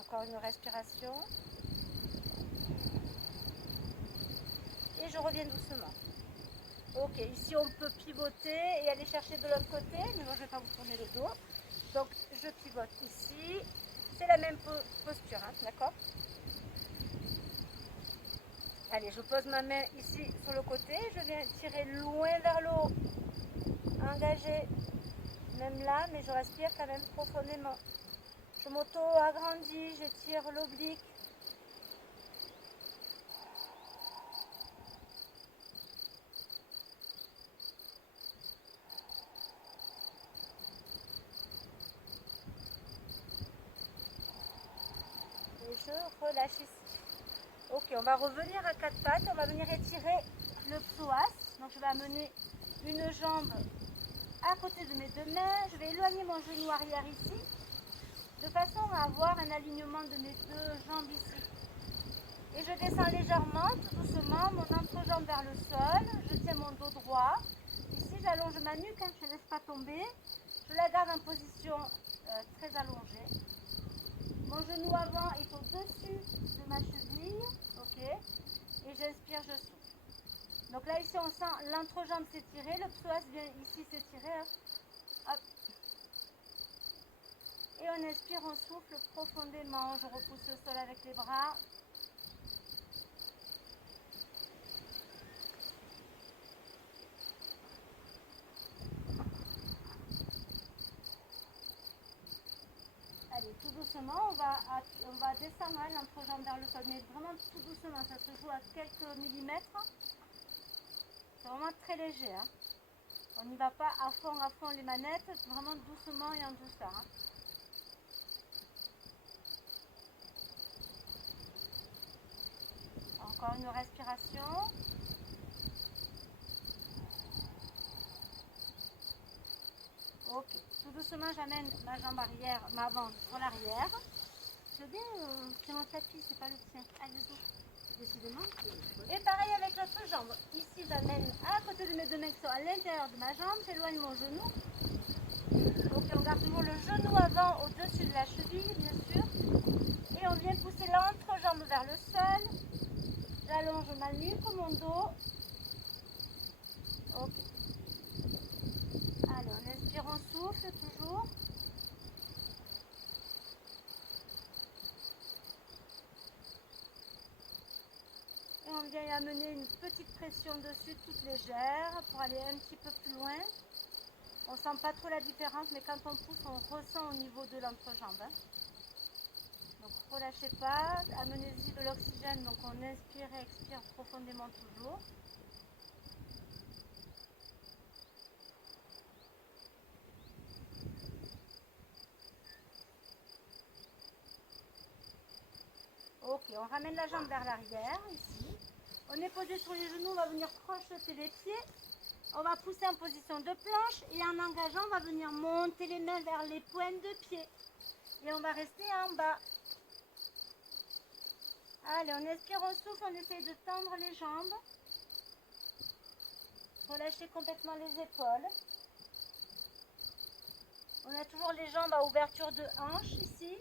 Encore une respiration. Et je reviens doucement. Ok, ici on peut pivoter et aller chercher de l'autre côté, mais moi je ne vais pas vous tourner le dos. Donc je pivote ici. C'est la même posture, hein, d'accord? Allez, je pose ma main ici sur le côté. Je viens tirer loin vers le haut. Engagé, même là, mais je respire quand même profondément. Je m'auto-agrandis, j'étire l'oblique. Et je relâche ici. Ok, on va revenir à quatre pattes. On va venir étirer le psoas. Donc je vais amener une jambe à côté de mes deux mains. Je vais éloigner mon genou arrière ici, de façon à avoir un alignement de mes deux jambes ici. Et je descends légèrement, tout doucement, mon entrejambe vers le sol. Je tiens mon dos droit. Ici, j'allonge ma nuque, hein, je ne laisse pas tomber. Je la garde en position très allongée. Mon genou avant est au-dessus de ma cheville. Ok. Et j'inspire, je souffle. Donc là, ici, on sent l'entrejambe s'étirer, le psoas vient ici s'étirer. Hein. Hop. Et on inspire, on souffle profondément. Je repousse le sol avec les bras. Allez, tout doucement, on va descendre hein, l'entrejambe vers le sol, mais vraiment tout doucement, ça se joue à quelques millimètres. C'est vraiment très léger. Hein. On n'y va pas à fond les manettes, vraiment doucement et en douceur. Hein. Encore une respiration. Ok, tout doucement j'amène ma jambe arrière, ma avant sur l'arrière. Je veux bien, c'est mon tapis, c'est pas le tien. Allez-y. Décidément. Et pareil avec l'autre jambe. Ici j'amène à côté de mes deux mains qui sont à l'intérieur de ma jambe, j'éloigne mon genou. Ok, on garde toujours le genou avant au-dessus de la cheville, bien sûr. Et on vient pousser l'entrejambe vers le sol. J'allonge ma nuque, mon dos. Ok. Allez, on inspire, on souffle toujours. Et on vient amener une petite pression dessus, toute légère, pour aller un petit peu plus loin. On ne sent pas trop la différence, mais quand on pousse, on ressent au niveau de l'entrejambe. Hein. Donc relâchez pas, amenez-y de l'oxygène, donc on inspire et expire profondément toujours. Ok, on ramène la jambe vers l'arrière, ici. On est posé sur les genoux, on va venir crocheter les pieds. On va pousser en position de planche et en engageant, on va venir monter les mains vers les pointes de pied. Et on va rester en bas. Allez, on inspire, on souffle, on essaye de tendre les jambes. Relâchez complètement les épaules. On a toujours les jambes à ouverture de hanche ici.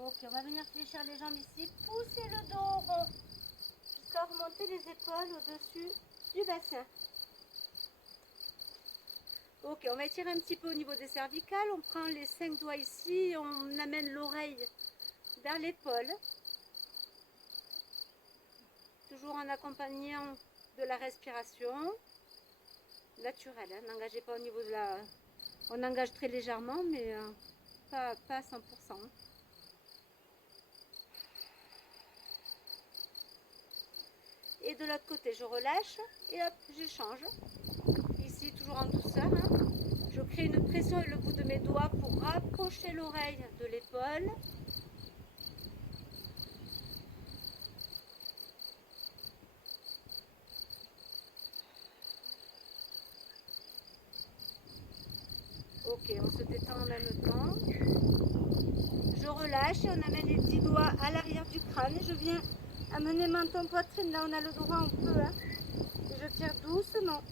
Ok, on va venir fléchir les jambes ici. Poussez le dos rond jusqu'à remonter les épaules au-dessus du bassin. Ok, on va étirer un petit peu au niveau des cervicales. On prend les 5 doigts ici, on amène l'oreille vers l'épaule. Toujours en accompagnant de la respiration naturelle. Hein. N'engagez pas au niveau de la... On engage très légèrement, mais pas à 100%. Et de l'autre côté, je relâche et hop, j'échange. Ici, toujours en douceur. Hein. Je crée une pression avec le bout de mes doigts pour rapprocher l'oreille de l'épaule. Ok, on se détend en même temps. Je relâche et on amène les petits doigts à l'arrière du crâne. Et je viens amener menton poitrine. Là, on a le droit, on peut. Hein. Et je tire doucement.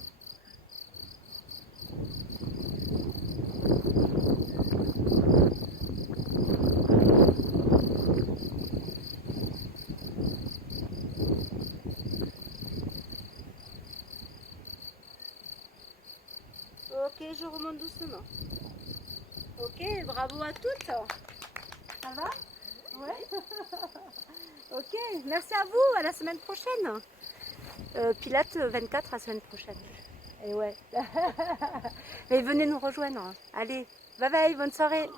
Ok, je remonte doucement. Ok, bravo à toutes. Ça va? Ouais. Ok, merci à vous, à la semaine prochaine. Pilates 24 à la semaine prochaine. Et ouais. Mais venez nous rejoindre. Allez, bye bye, bonne soirée.